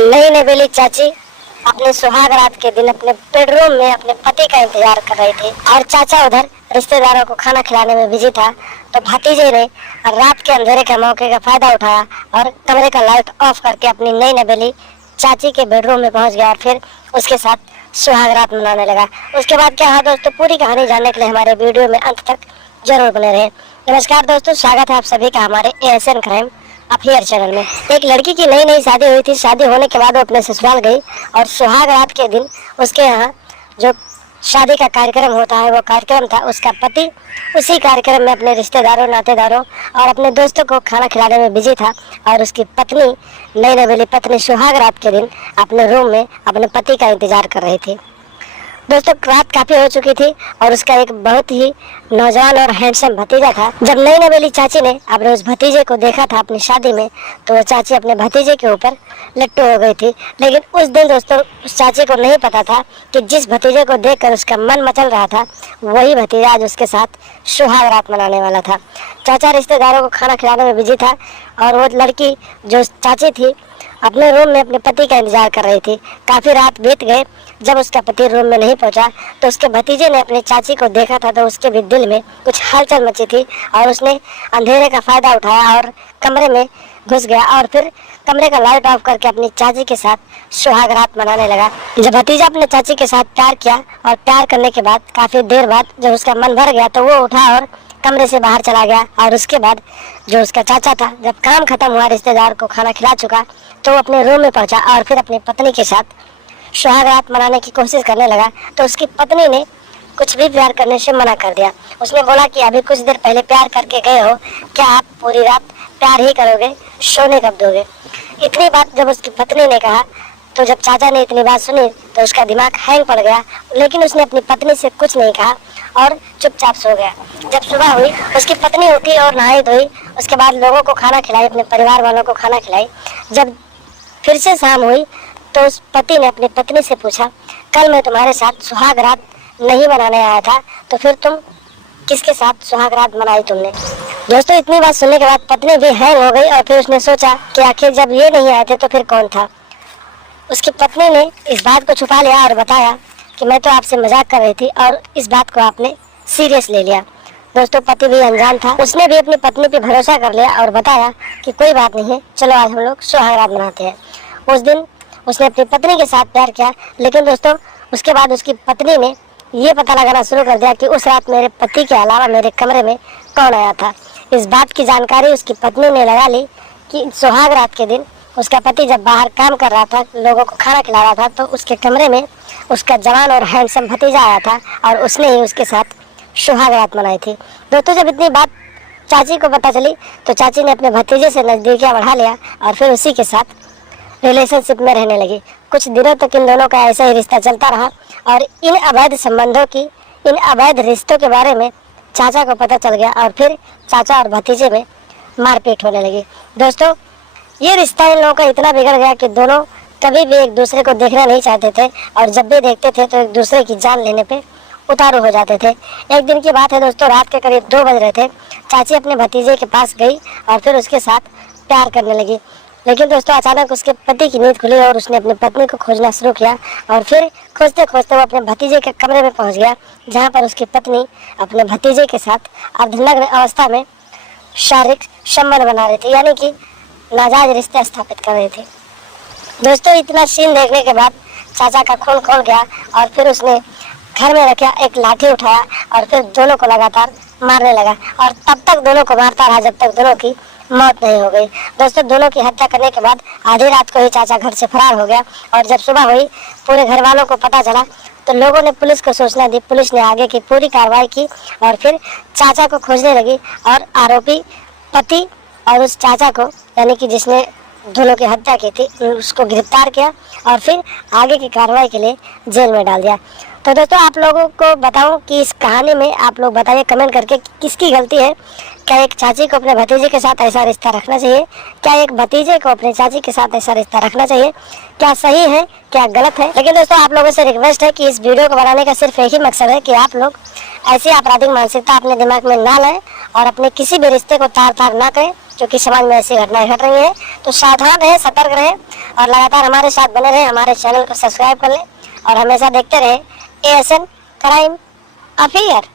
नई नवेली चाची अपने सुहाग रात के दिन अपने बेडरूम में अपने पति का इंतजार कर रही थी और चाचा उधर रिश्तेदारों को खाना खिलाने में बिजी था। तो भतीजे ने रात के अंधेरे के मौके का फायदा उठाया और कमरे का लाइट ऑफ करके अपनी नई नवेली चाची के बेडरूम में पहुंच गया और फिर उसके साथ सुहाग रात मनाने लगा। उसके बाद क्या हुआ दोस्तों, पूरी कहानी जानने के लिए हमारे वीडियो में अंत तक जरूर बने रहे। नमस्कार दोस्तों, स्वागत है आप सभी का हमारे ASN क्राइम अफेयर चैनल में। एक लड़की की नई नई शादी हुई थी। शादी होने के बाद वो अपने ससुराल गई और सुहाग रात के दिन उसके यहाँ जो शादी का कार्यक्रम होता है वो कार्यक्रम था। उसका पति उसी कार्यक्रम में अपने रिश्तेदारों, नातेदारों और अपने दोस्तों को खाना खिलाने में बिजी था और उसकी पत्नी, नई नवेली पत्नी, सुहाग रात के दिन अपने रूम में अपने पति का इंतजार कर रही थी। दोस्तों रात काफी हो चुकी थी और उसका एक बहुत ही नौजवान और हैंडसम भतीजा था। जब नई नवेली चाची ने अपने उस भतीजे को देखा था अपनी शादी में, तो वो चाची अपने भतीजे के ऊपर लट्टू हो गई थी। लेकिन उस दिन दोस्तों उस चाची को नहीं पता था कि जिस भतीजे को देखकर उसका मन मचल रहा था, वही भतीजा आज उसके साथ सुहाग रात मनाने वाला था। चाचा रिश्तेदारों को खाना खिलाने में बिजी था और वो लड़की जो चाची थी अपने रूम में अपने पति का इंतजार कर रही थी। काफी रात बीत गए। जब उसका पति रूम में नहीं पहुंचा तो उसके भतीजे ने अपनी चाची को देखा था, तो उसके भी दिल में कुछ हलचल मची थी और उसने अंधेरे का फायदा उठाया और कमरे में घुस गया और फिर कमरे का लाइट ऑफ करके अपनी चाची के साथ सुहाग रात मनाने लगा। जब भतीजा अपने चाची के साथ प्यार किया और प्यार करने के बाद काफी देर बाद जब उसका मन भर गया तो वो उठा और कमरे से बाहर चला गया। और उसके बाद जो उसका चाचा था, जब काम खत्म हुआ, रिश्तेदार को खाना खिला चुका, तो वो अपने रूम में पहुंचा और फिर अपनी पत्नी के साथ सुहाग रात मनाने की कोशिश करने लगा। तो उसकी पत्नी ने कुछ भी प्यार करने से मना कर दिया। उसने बोला कि अभी कुछ देर पहले प्यार करके गए हो, क्या आप पूरी रात प्यार ही करोगे, सोने कब दोगे? इतनी बात जब उसकी पत्नी ने कहा तो जब चाचा ने इतनी बात सुनी तो उसका दिमाग हैंग पड़ गया। लेकिन उसने अपनी पत्नी से कुछ नहीं कहा और चुपचाप सो गया। जब सुबह हुई उसकी पत्नी उठी और नहाई धोई, उसके बाद लोगों को खाना खिलाई, अपने परिवार वालों को खाना खिलाई। जब फिर से शाम हुई तो उस पति ने अपनी पत्नी से पूछा, कल मैं तुम्हारे साथ सुहाग रात नहीं मनाने आया था, तो फिर तुम किसके साथ सुहाग रात मनाई तुमने? दोस्तों इतनी बात सुनने के बाद पत्नी भी हैंग हो गई और फिर उसने सोचा कि आखिर जब ये नहीं आए थे तो फिर कौन था। उसकी पत्नी ने इस बात को छुपा लिया और बताया कि मैं तो आपसे मजाक कर रही थी और इस बात को आपने सीरियस ले लिया। दोस्तों पति भी अनजान था, उसने भी अपनी पत्नी पे भरोसा कर लिया और बताया कि कोई बात नहीं है, चलो आज हम लोग सुहाग रात मनाते हैं। उस दिन उसने अपनी पत्नी के साथ प्यार किया। लेकिन दोस्तों उसके बाद उसकी पत्नी ने ये पता लगाना शुरू कर दिया कि उस रात मेरे पति के अलावा मेरे कमरे में कौन आया था। इस बात की जानकारी उसकी पत्नी ने लगा ली कि सुहाग रात के दिन उसका पति जब बाहर काम कर रहा था, लोगों को खाना खिला रहा था, तो उसके कमरे में उसका जवान और हैंडसम भतीजा आया था और उसने ही उसके साथ सुहाग रात मनाई थी। दोस्तों जब इतनी बात चाची को पता चली तो चाची ने अपने भतीजे से नजदीकियां बढ़ा लिया और फिर उसी के साथ रिलेशनशिप में रहने लगी। कुछ दिनों तक इन दोनों का ऐसा ही रिश्ता चलता रहा और इन अवैध संबंधों की, इन अवैध रिश्तों के बारे में चाचा को पता चल गया और फिर चाचा और भतीजे में मारपीट होने लगी। दोस्तों ये रिश्ता इन लोगों का इतना बिगड़ गया कि दोनों कभी भी एक दूसरे को देखना नहीं चाहते थे और जब भी देखते थे तो एक दूसरे की जान लेने पे उतारू हो जाते थे। एक दिन की बात है दोस्तों, रात के करीब 2 बज रहे थे। चाची अपने भतीजे के पास गई और फिर उसके साथ प्यार करने लगी। लेकिन दोस्तों अचानक उसके पति की नींद खुली और उसने अपनी पत्नी को खोजना शुरू किया और फिर खोजते खोजते वो अपने भतीजे के कमरे में पहुंच गया, जहां पर उसकी पत्नी अपने भतीजे के साथ अर्धनग्न अवस्था में शारीरिक संबंध बना रही थी, यानी कि नाजायज रिश्ते स्थापित कर रही थी। दोस्तों इतना सीन देखने के बाद चाचा का खून खौल गया और फिर उसने घर में रखा एक लाठी उठाया और फिर दोनों को लगातार मारने लगा और तब तक दोनों को मारता रहा जब तक दोनों की मौत नहीं हो गई। दोस्तों दोनों की हत्या करने के बाद आधी रात को ही चाचा घर से फरार हो गया और जब सुबह हुई पूरे घर वालों को पता चला तो लोगों ने पुलिस को सूचना दी। पुलिस ने आगे की पूरी कार्रवाई की और फिर चाचा को खोजने लगी और आरोपी पति और उस चाचा को, यानी कि जिसने दोनों की हत्या की थी, उसको गिरफ्तार किया और फिर आगे की कार्रवाई के लिए जेल में डाल दिया। तो दोस्तों आप लोगों को बताऊं कि इस कहानी में आप लोग बताइए कमेंट करके किसकी गलती है। क्या एक चाची को अपने भतीजे के साथ ऐसा रिश्ता रखना चाहिए? क्या एक भतीजे को अपने चाची के साथ ऐसा रिश्ता रखना चाहिए? क्या सही है, क्या गलत है? लेकिन दोस्तों आप लोगों से रिक्वेस्ट है कि इस वीडियो को बनाने का सिर्फ एक ही मकसद है कि आप लोग ऐसी आपराधिक मानसिकता अपने दिमाग में ना लाएं और अपने किसी भी रिश्ते को तार तार ना करें, क्योंकि समाज में ऐसी घटनाएं घट रही हैं। तो सावधान रहें, सतर्क रहें और लगातार हमारे साथ बने रहें, हमारे चैनल को सब्सक्राइब कर लें और हमेशा देखते रहें ASN क्राइम अफेयर।